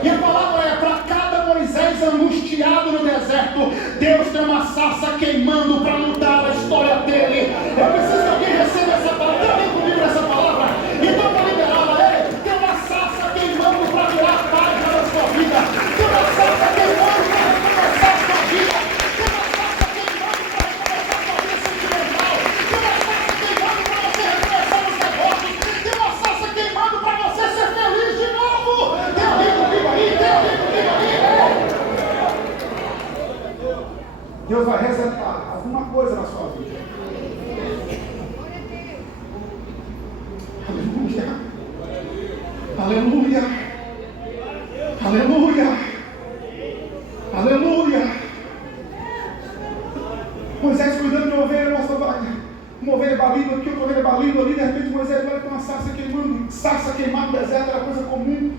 E a palavra é para cada Moisés angustiado no deserto. Deus tem uma sarça queimando para mudar a história dele. Eu preciso que alguém receba essa palavra. Tem alguém comigo nessa palavra? Então, para liberá-la, tem uma sarça queimando para virar a página da sua vida. Tem uma sarça queimando para recomeçar a sua vida. Tem uma sarça queimando para recomeçar a sua vida sentimental. Tem uma sarça queimando para você recomeçar os negócios. Tem uma sarça queimando para você ser feliz de novo. Tem alguém comigo aí? Tem alguém comigo aí? Deus vai resetar alguma coisa na sua vida. Aleluia. Aleluia. Aleluia. Aleluia. Moisés cuidando de ovelha, uma ovelha balindo aqui, outra ovelha balindo ali, de repente Moisés olha com uma sarça queimando. Sarça queimada no deserto era coisa comum.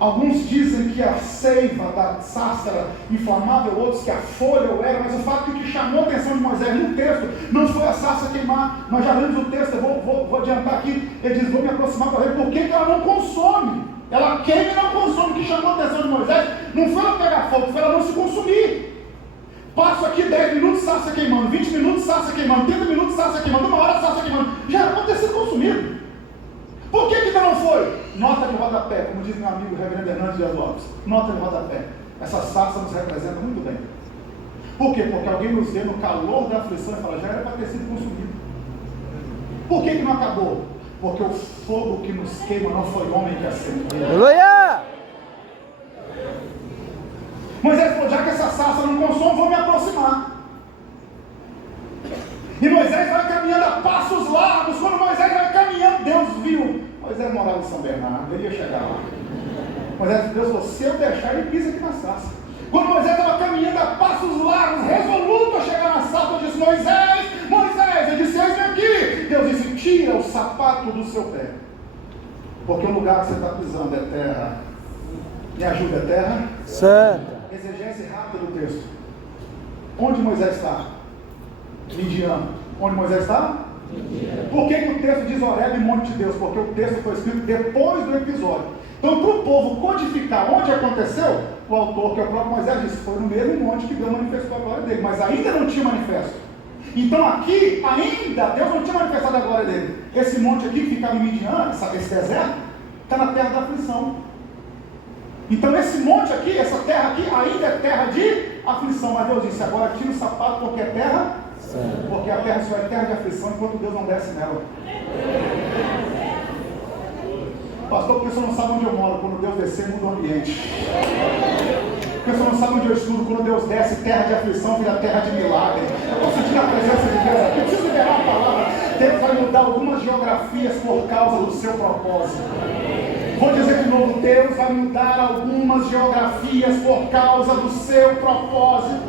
Alguns dizem que a seiva da sarça era inflamável, outros que a folha o era, mas o fato que chamou a atenção de Moisés no texto não foi a sarça queimar. Nós já lemos o texto, eu vou adiantar aqui. Ele diz, vou me aproximar para ver por que ela não consome. Ela queima e não consome. O que chamou a atenção de Moisés não foi ela pegar fogo, foi ela não se consumir. Passo aqui 10 minutos, sarça queimando, 20 minutos, sarça queimando, 30 minutos, sarça queimando, 1 hora, sarça queimando. Já era para ter sido consumido. Por que ainda não foi? Nota de rodapé, como diz meu amigo Reverendo Hernandes Dias Lopes. Nota de rodapé. Essa sarça nos representa muito bem. Por quê? Porque alguém nos vê no calor da aflição e fala, já era para ter sido consumido. Por que não acabou? Porque o fogo que nos queima não foi homem que acendeu. Aleluia! Moisés falou, já que essa sarça não consome, vou me aproximar. E Moisés vai caminhando a passos largos. Quando Moisés vai caminhando, Deus viu. Moisés morava em São Bernardo, ele ia chegar lá. Deus falou, se eu deixar, ele pisa aqui na sarça. Quando Moisés estava caminhando a passos largos, resoluto a chegar na sarça, eu disse, Moisés, ele disse, eis-me aqui. Deus disse, tira o sapato do seu pé. Porque o lugar que você está pisando é terra. Me ajuda, é terra? Santa. Exegese rápida do texto. Onde Moisés está? Midian. Onde Moisés está? Por que o texto diz Horebe e Monte de Deus? Porque o texto foi escrito depois do episódio. Então, para o povo codificar onde aconteceu, o autor, que é o próprio Moisés, disse, foi no mesmo monte que Deus manifestou a glória dele, mas ainda não tinha manifesto. Então aqui, ainda, Deus não tinha manifestado a glória dele. Esse monte aqui, que ficava em Midian, esse deserto, está na terra da aflição. Então esse monte aqui, essa terra aqui, ainda é terra de aflição. Mas Deus disse, agora tira o sapato porque é terra, porque a terra só é terra de aflição enquanto Deus não desce nela. Pastor, porque você não sabe onde eu moro, quando Deus descer, muda o ambiente. Porque você não sabe onde eu estudo, quando Deus desce, terra de aflição vira terra de milagre. Eu estou sentindo a presença de Deus aqui, eu preciso liberar uma palavra. Deus vai mudar algumas geografias por causa do seu propósito. Vou dizer de novo, Deus vai mudar algumas geografias por causa do seu propósito.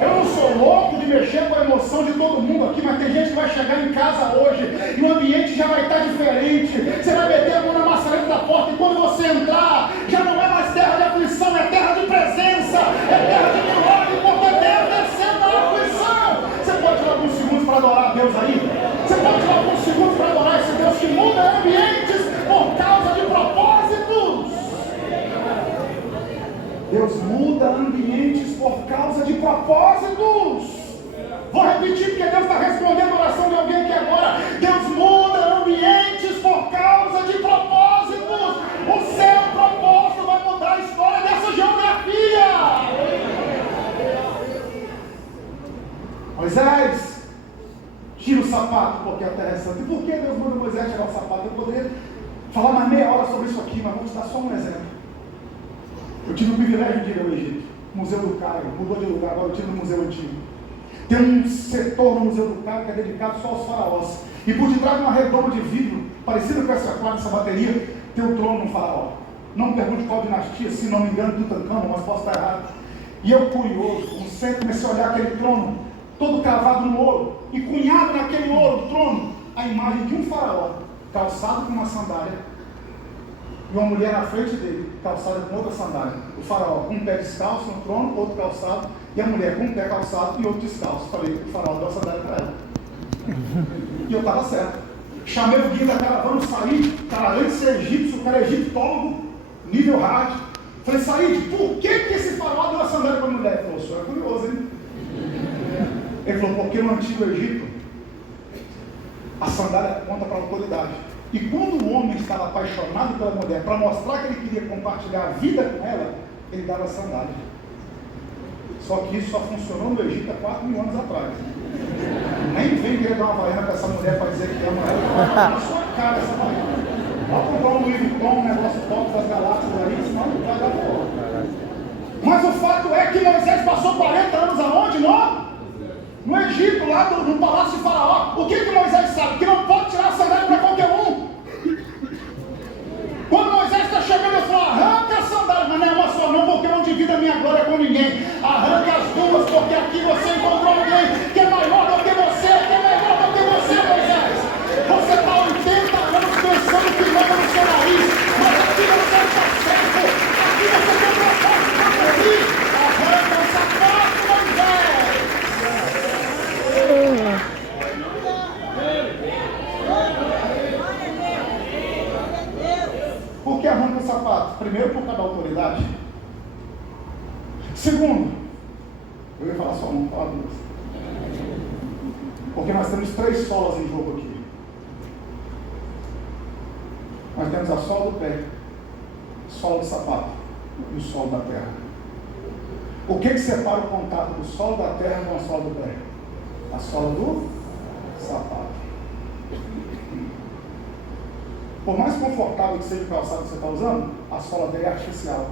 Eu não sou louco de mexer com a emoção de todo mundo aqui, mas tem gente que vai chegar em casa hoje e o ambiente já vai estar diferente. Você vai meter a mão na maçaneta da porta e quando você entrar, já não é mais terra de aflição, é terra de presença, é terra de milagre, porque Deus desceu na aflição. Você pode tirar alguns segundos para adorar a Deus aí? Você pode tirar alguns segundos para adorar esse Deus que muda ambientes por causa de propósitos. Deus muda ambientes por causa de propósitos. Vou repetir porque Deus está respondendo a oração de alguém aqui agora. Deus muda ambientes por causa de propósitos. O seu propósito vai mudar a história dessa geografia. Moisés, tira o sapato porque a terra é santa. E por que Deus manda Moisés tirar o sapato? Eu poderia falar mais meia hora sobre isso aqui, mas vou te dar só um exemplo. Eu tive o privilégio de ir ao Egito, Museu do Cairo, mudou de lugar, agora eu tive no Museu Antigo. Tem um setor no Museu do Cairo que é dedicado só aos faraós. E por detrás de uma redoma de vidro, parecida com essa quadra, essa bateria, tem o trono de um faraó. Não me pergunte qual dinastia, se não me engano, Tutankhamon, mas posso estar errado. E eu, curioso, como sempre, comecei a olhar aquele trono, todo cravado no ouro, e cunhado naquele ouro, trono, a imagem de um faraó, calçado com uma sandália, e uma mulher na frente dele, calçada com outra sandália. O faraó com um pé descalço no trono, outro calçado, e a mulher com um pé calçado e outro descalço. Falei, o faraó deu a sandália para ela. E eu estava certo. Chamei o guia da caravana, Said, cara, além de ser egípcio, o cara é egiptólogo, nível hard. Falei, Said, por que esse faraó deu a sandália para a mulher? Ele falou, o senhor é curioso, hein? Ele falou, porque no antigo Egito, a sandália aponta para a autoridade. E quando o homem estava apaixonado pela mulher, para mostrar que ele queria compartilhar a vida com ela, ele dava a sandália. Só que isso só funcionou no Egito há 4.000 anos atrás. Nem vem querer dar uma vaiana para essa mulher para dizer que ama ela. Na sua cara essa vaiana. Vai comprar um Louis Vuitton, um negócio top das galáxias aí, senão não vai dar fora. Mas o fato é que Moisés passou 40 anos aonde? No Egito, lá no palácio de Faraó. O que Moisés sabe? Que não pode tirar a sandália para qualquer um. Quando Moisés está chegando, ele falou, arranca a sandália, mas não é uma só não, porque eu não divido a minha glória com ninguém. Arranca as duas, porque aqui você encontrou alguém que é maior do que você, que é melhor do que você, Moisés. Você está 80 anos pensando que manda no seu nariz, mas aqui você está certo, aqui você tem propósito para cumprir. Arranca o sapato, Moisés. Por que arranca o sapato? Primeiro, por causa da autoridade. Segundo, eu ia falar só um, falar duas. Porque nós temos 3 solas em jogo aqui. Nós temos a sola do pé, a sola do sapato e o solo da terra. O que separa o contato do solo da terra com a sola do pé? A sola do sapato. Por mais confortável que seja o calçado que você está usando, a sola dele é artificial.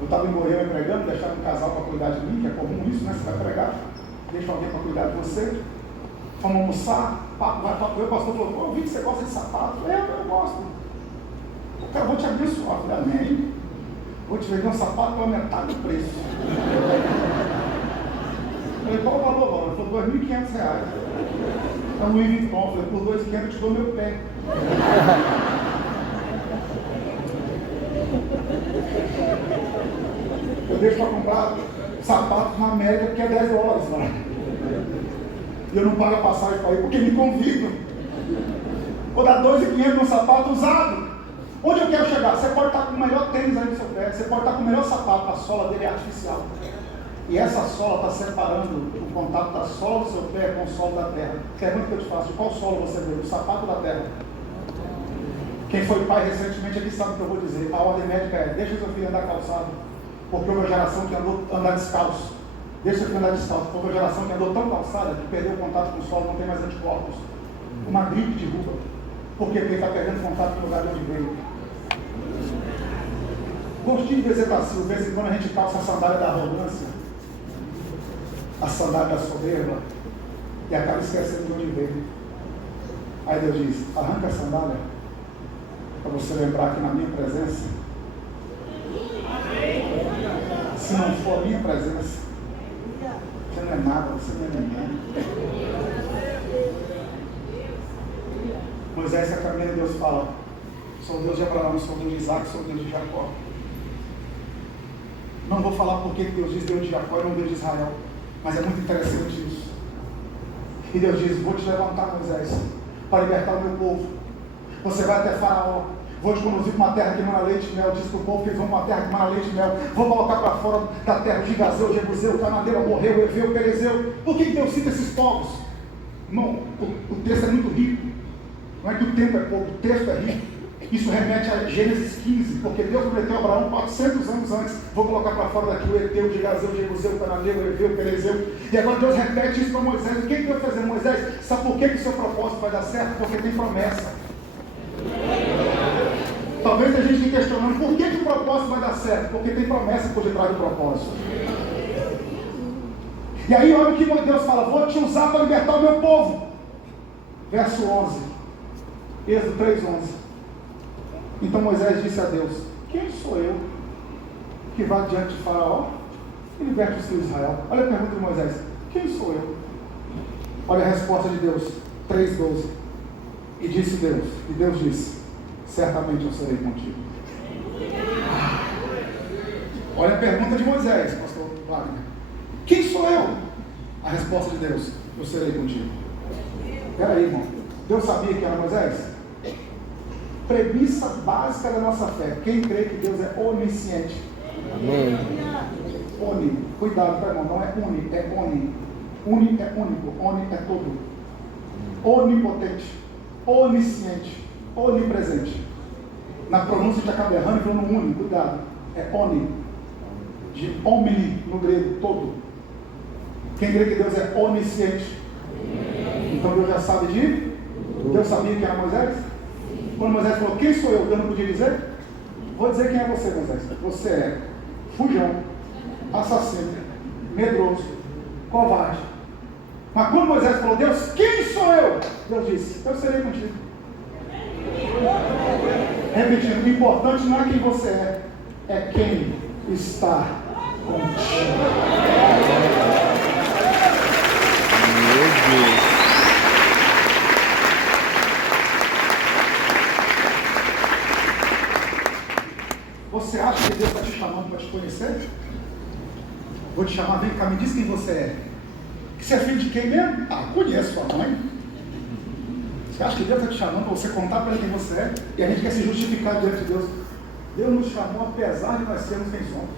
Eu estava em Goiânia pregando, deixaram um casal para cuidar de mim, que é comum isso, né? Você vai pregar, deixa alguém para cuidar de você. Vamos almoçar, o pastor falou, pô, eu vi que você gosta de sapato. Eu gosto. O cara, vou te abençoar. Eu falei, amém. Vou te vender um sapato pela metade do preço. Eu falei, qual o valor, Laura? Ele falou, R$2.500. É um Louis Vuitton. Eu falei, por R$2.500 eu te dou meu pé. Eu deixo para comprar sapato na América porque é $10 lá. E eu não pago a passagem para ir porque me convidam. Vou dar R$2.500 num sapato usado. Onde eu quero chegar? Você pode estar com o melhor tênis aí no seu pé, você pode estar com o melhor sapato, a sola dele é artificial. E essa sola está separando o contato da sola do seu pé com o solo da terra. Pergunta que eu te faço, de qual solo você vê? Do sapato ou da terra? Quem foi pai recentemente aqui sabe o que eu vou dizer. A ordem médica é, deixa seu filho andar calçado, porque houve uma geração que andou andar descalço. Deixa seu filho andar descalço, porque houve uma geração que andou tão calçada que perdeu o contato com o solo, não tem mais anticorpos. Uma gripe derruba. Porque ele está perdendo contato com o lugar de onde veio. Gostinho de vegetacil, de vez em quando a gente calça a sandália da arrogância, a sandália da soberba, e acaba esquecendo de onde veio. Aí Deus diz, arranca a sandália, para você lembrar que na minha presença, se não for a minha presença, você não é nada, você não é ninguém. Moisés está caminhando e Deus fala, sou Deus de Abraão, sou Deus de Isaac, sou Deus de Jacó. Não vou falar por que Deus diz Deus de Jacó e não Deus de Israel, mas é muito interessante isso. E Deus diz, vou te levantar, Moisés, para libertar o meu povo. Você vai até Faraó, vou te conduzir para uma terra que mana leite e mel. Diz para o povo que eles vão para uma terra que mana leite e mel. Vou colocar para fora da terra o Gigazeu, o Jebuseu, o Canadeiro, o Amorreu, o Eveu, o Perezeu. Por que Deus cita esses povos? Irmão, o texto é muito rico. Não é que o tempo é pouco, o texto é rico. Isso remete a Gênesis 15, porque Deus prometeu a Abraão 400 anos antes, vou colocar para fora daqui o Eteu, o Gigazeu, o Jebuseu, o Cananeeu, o Eveu, o Perezeu. E agora Deus repete isso para Moisés. O que Deus vai fazer, Moisés? Sabe por que o seu propósito vai dar certo? Porque tem promessa. Talvez a gente esteja questionando por que o propósito vai dar certo? Porque tem promessa por detrás do propósito. E aí olha o que Deus fala, vou te usar para libertar o meu povo. Verso 11, Êxodo 3:11. Então Moisés disse a Deus, quem sou eu que vá diante de Faraó e liberte os filhos de Israel? Olha a pergunta de Moisés, quem sou eu? Olha a resposta de Deus, 3:12. E disse Deus, e Deus disse, certamente eu serei contigo. Olha a pergunta de Moisés, pastor Wagner. Quem sou eu? A resposta de Deus, eu serei contigo. Espera aí, irmão. Deus sabia que era Moisés? Premissa básica da nossa fé. Quem crê que Deus é onisciente? Amém. Oni. Cuidado, tá, irmão? Não é uni, é oni. Uni é único, oni é todo. Onipotente, onisciente, onipresente. Na pronúncia de acaba errando e falando uni, cuidado. É oni. De omni no grego, todo. Quem crê que Deus é onisciente? Então Deus já sabe de? Deus sabia quem era Moisés? Quando Moisés falou, quem sou eu? Deus não podia dizer? Vou dizer quem é você, Moisés. Você é fujão, assassino, medroso, covarde. Mas quando Moisés falou, Deus, quem sou eu? Deus disse, eu serei contigo. Repetindo, o importante não é quem você é quem está contigo. Meu Deus. Você acha que Deus está te chamando para te conhecer? Vou te chamar, vem cá, me diz quem você é. Você é filho de quem mesmo? Ah, conheço sua mãe. Você acha que Deus está te chamando para você contar para ele quem você é? E a gente quer se justificar diante de Deus. Deus nos chamou apesar de nós sermos quem somos.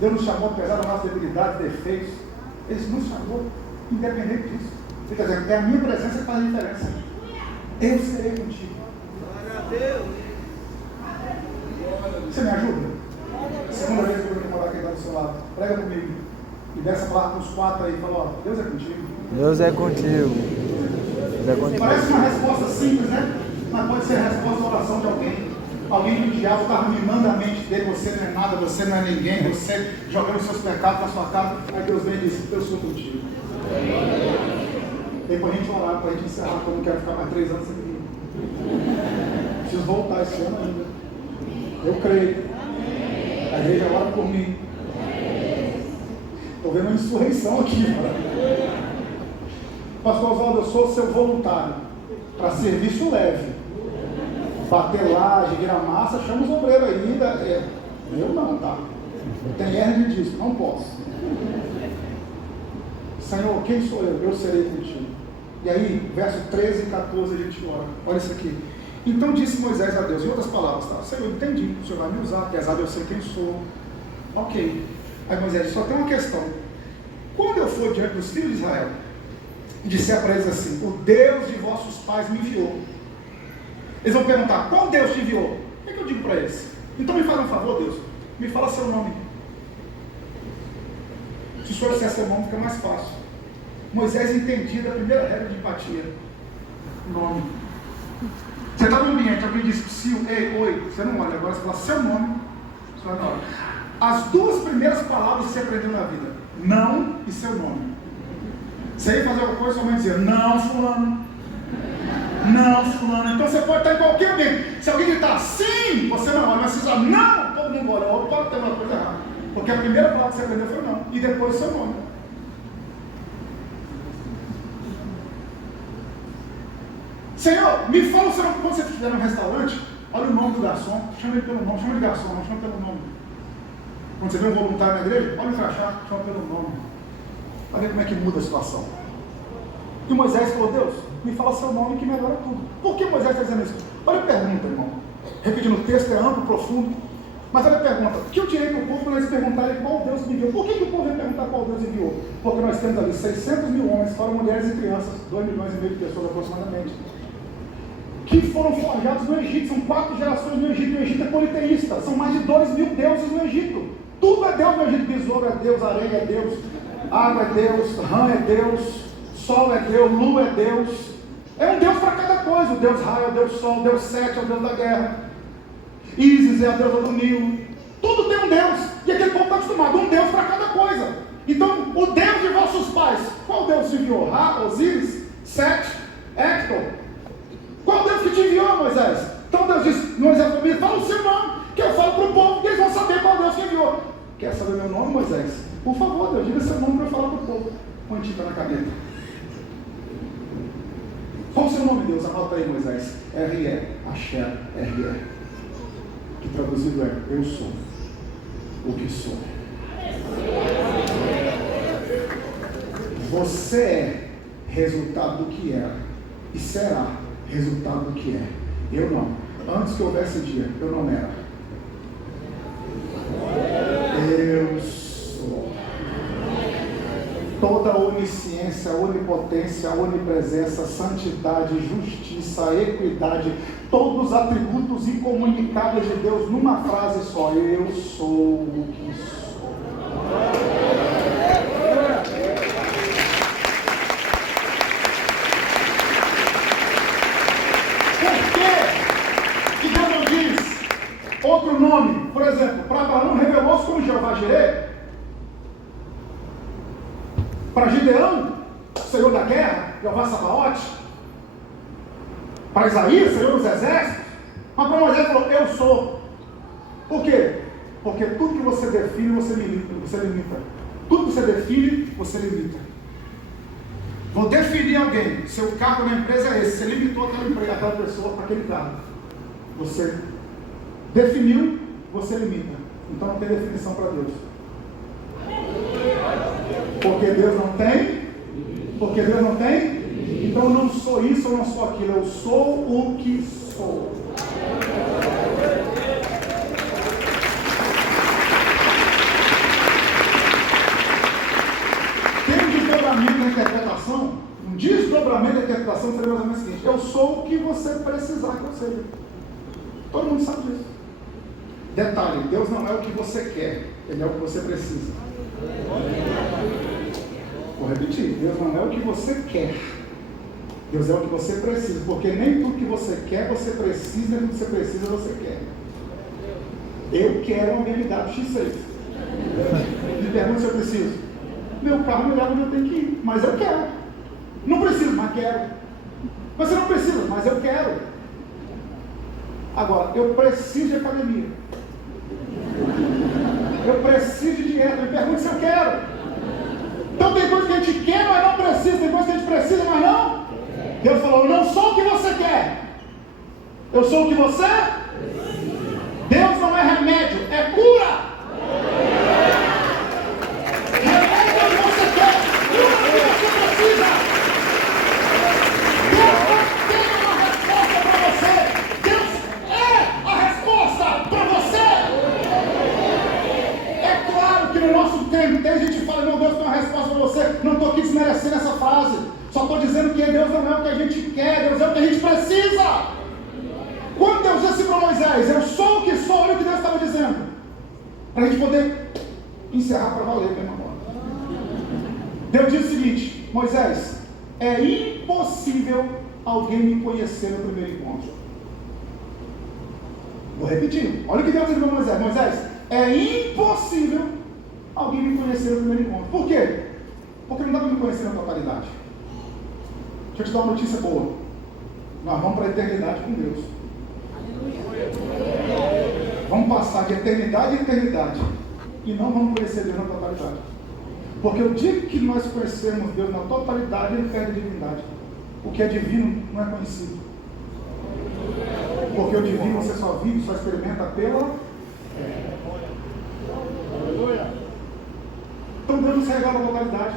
Deus nos chamou apesar das nossas debilidades, defeitos. Ele nos chamou, independente disso. Ele quer dizer, é a minha presença que faz a diferença. Eu serei contigo. Glória a Deus. Você me ajuda? Segunda vez que eu vou morar aqui do seu lado. Prega comigo. E dessa palavra para os 4 aí. Fala, ó, Deus é contigo. Deus é contigo. Deus é contigo. Parece uma resposta simples, né? Mas pode ser a resposta da oração de alguém. Alguém que o diabo estava mimando a mente dele, você não é nada, você não é ninguém, você jogando seus pecados na sua casa. Aí Deus vem e diz, eu sou contigo. Depois a gente orar, para a gente encerrar, porque eu não quero ficar mais 3 anos sem vir. Preciso voltar esse ano ainda. Eu creio. A igreja ora por mim. Estou vendo uma insurreição aqui, cara. Pastor Oswaldo, eu sou seu voluntário. Para serviço leve. Bater laje, virar massa, chama os obreiros aí. Eu não, tá? Tem hernia disso, não posso. Senhor, quem sou eu? Eu serei contigo. E aí, verso 13 e 14 a gente ora. Olha isso aqui. Então disse Moisés a Deus, em outras palavras, tá? Senhor, eu entendi, o Senhor vai me usar, apesar de eu ser quem sou. Ok. Aí Moisés disse, só tem uma questão. Quando eu for diante dos filhos de Israel, e disser para eles assim, o Deus de vossos pais me enviou. Eles vão perguntar, qual Deus te enviou? O que eu digo para eles? Então me fala um favor, Deus, me fala seu nome. Se o Senhor disser seu nome, fica mais fácil. Moisés entendia da primeira regra de empatia. Nome. Você está no ambiente, alguém diz psiu, ei, oi, você não olha, agora você fala seu nome, você vai na hora. As 2 primeiras palavras que você aprendeu na vida, não e seu nome. Você ia fazer alguma coisa, sua mãe dizia, não, fulano. Não, fulano. Então você pode estar em qualquer ambiente. Se alguém gritar sim, você não olha, mas se você não, todo mundo olha, opa, tem uma coisa errada. Porque a primeira palavra que você aprendeu foi não, e depois seu nome. Senhor, me fala o seu nome. Quando você estiver no restaurante, olha o nome do garçom, chama ele pelo nome, chama de garçom, não chama pelo nome. Quando você vê um voluntário na igreja, olha o crachá, chama pelo nome. Olha ver como é que muda a situação. E Moisés falou, Deus, me fala seu nome que melhora tudo. Por que Moisés está dizendo isso? Olha a pergunta, irmão. Repetindo, o texto é amplo, profundo. Mas olha a pergunta, que eu tirei para o povo quando eles perguntarem qual Deus me enviou? Por que o povo vai perguntar qual Deus enviou? Porque nós temos ali 600 mil homens, fora mulheres e crianças, 2 milhões e meio de pessoas aproximadamente, que foram forjados no Egito. São 4 gerações no Egito. O Egito é politeísta, são mais de 2 mil deuses no Egito. Tudo é Deus no Egito. Besouro é Deus, areia é Deus, água é Deus, rã é Deus, sol é Deus, lua é Deus. É um Deus para cada coisa. O Deus Ra é o Deus Sol, o Deus Sete é o Deus da guerra, Ísis é a deusa do Nilo. Tudo tem um Deus. E aquele povo está acostumado, um Deus para cada coisa. Então, o Deus de vossos pais, qual Deus te enviou? Ra, Osíris, Sete, Hector? Qual Deus que te enviou, Moisés? Então Deus disse, Moisés comigo, fala o seu nome, que eu falo para o povo, que eles vão saber qual Deus que enviou. Quer saber meu nome, Moisés? Por favor, Deus, diga seu nome para eu falar para o povo. Põe tinta na caneta. Qual o seu nome, Deus? Anota aí, Moisés. R.E. Axé, R.E. Que traduzido é, eu sou o que sou. Você é resultado do que era e será resultado do que é. Eu não. Antes que houvesse dia, eu não era. Eu sou. Toda a onisciência, onipotência, onipresença, santidade, justiça, equidade, todos os atributos incomunicáveis de Deus numa frase só. Eu sou o que sou. Outro nome, por exemplo, para Abraão revelou-se como Jeová Jireh, para Gideão, Senhor da guerra, Jeová Sabaote, para Isaías, Senhor dos exércitos, mas para Moisés falou, eu sou. Por quê? Porque tudo que você define, você limita. Tudo que você define, você limita. Vou definir alguém, seu cargo na empresa é esse, você limitou aquela pessoa, aquele cargo. Você definiu, você limita. Então não tem definição para Deus. Porque Deus não tem? Porque Deus não tem? Então eu não sou isso, eu não sou aquilo. Eu sou o que sou. Tem desdobramento da interpretação, seria mais ou menos o seguinte: eu sou o que você precisar que eu seja. Todo mundo sabe disso. Detalhe, Deus não é o que você quer, Ele é o que você precisa. Vou repetir, Deus não é o que você quer, Deus é o que você precisa, porque nem tudo que você quer, você precisa, nem tudo que você precisa, você quer. Eu quero uma BMW X6. Me pergunta se eu preciso. Meu carro me leva onde eu tenho que ir, mas eu quero. Não preciso, mas quero. Mas você não precisa, mas eu quero. Agora, eu preciso de academia. Eu preciso de dieta. Me pergunta se eu quero. Então tem coisa que a gente quer, mas não precisa. Tem coisa que a gente precisa, mas não. Deus falou: eu não sou o que você quer. Eu sou o que você. Deus não é remédio, é cura. Remédio é o que você quer, cura é o que você precisa. Deus não tem uma resposta para você. Deus é a resposta para você. É claro que no nosso tempo tem gente que fala: meu Deus tem uma resposta para você. Não estou aqui desmerecendo essa frase. Só estou dizendo que Deus não é o que a gente quer, Deus é o que a gente precisa. Quando Deus disse assim para Moisés: eu sou o que sou, olha o que Deus estava dizendo. Para a gente poder encerrar para valer, meu irmão. Deus disse o seguinte: Moisés, é impossível alguém me conhecer no primeiro encontro. Vou repetir, olha o que Deus disse para Moisés: Moisés, é impossível alguém me conhecer no primeiro encontro. Por quê? Porque não dá para me conhecer na totalidade. Deixa eu te dar uma notícia boa. Nós vamos para a eternidade com Deus. Vamos passar de eternidade em eternidade e não vamos conhecer Deus na totalidade. Porque o dia que nós conhecermos Deus na totalidade, Ele perde a divindade. O que é divino não é conhecido. Porque o divino você só vive, só experimenta pela fé. Então Deus nos revela a totalidade.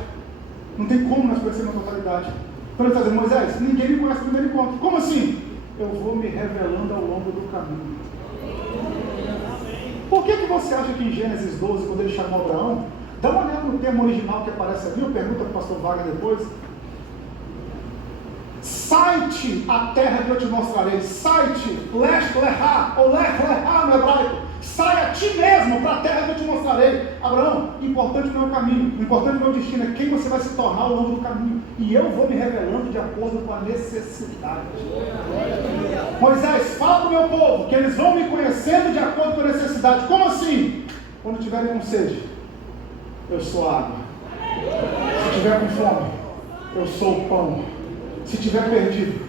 Não tem como nós conhecermos a totalidade. Então Ele está dizendo: Moisés, ninguém me conhece no primeiro encontro. Como assim? Eu vou me revelando ao longo do caminho. Por que você acha que em Gênesis 12, quando Ele chamou Abraão, dá uma olhada no termo original que aparece ali, eu pergunto para o pastor Wagner depois. Sai-te a terra que eu te mostrarei. Sai-te, lech lechá, ou lech lechá no hebraico. Sai a ti mesmo para a terra que eu te mostrarei. Abraão, importante não é o caminho, o importante não é o destino, é quem você vai se tornar ao longo do caminho. E eu vou me revelando de acordo com a necessidade. Moisés, fala para o meu povo que eles vão me conhecendo de acordo com a necessidade. Como assim? Quando tiverem com sede, eu sou a água. Se tiver com fome, eu sou o pão. Se tiver perdido,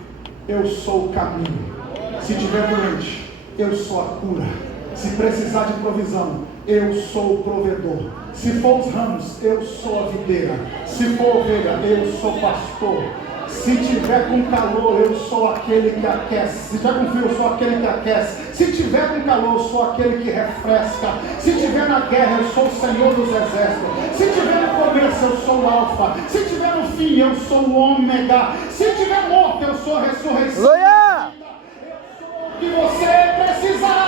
eu sou o caminho. Se tiver doente, eu sou a cura. Se precisar de provisão, eu sou o provedor. Se for os ramos, eu sou a videira. Se for ovelha, eu sou pastor. Se tiver com calor, eu sou aquele que aquece. Se tiver com frio, eu sou aquele que aquece. Se tiver com calor, eu sou aquele que refresca. Se tiver na guerra, eu sou o Senhor dos exércitos. Se tiver no começo, eu sou o alfa. Se tiver no fim, eu sou o ômega. Se tiver morto, eu sou a ressurreição. Aleluia! Eu sou o que você precisar.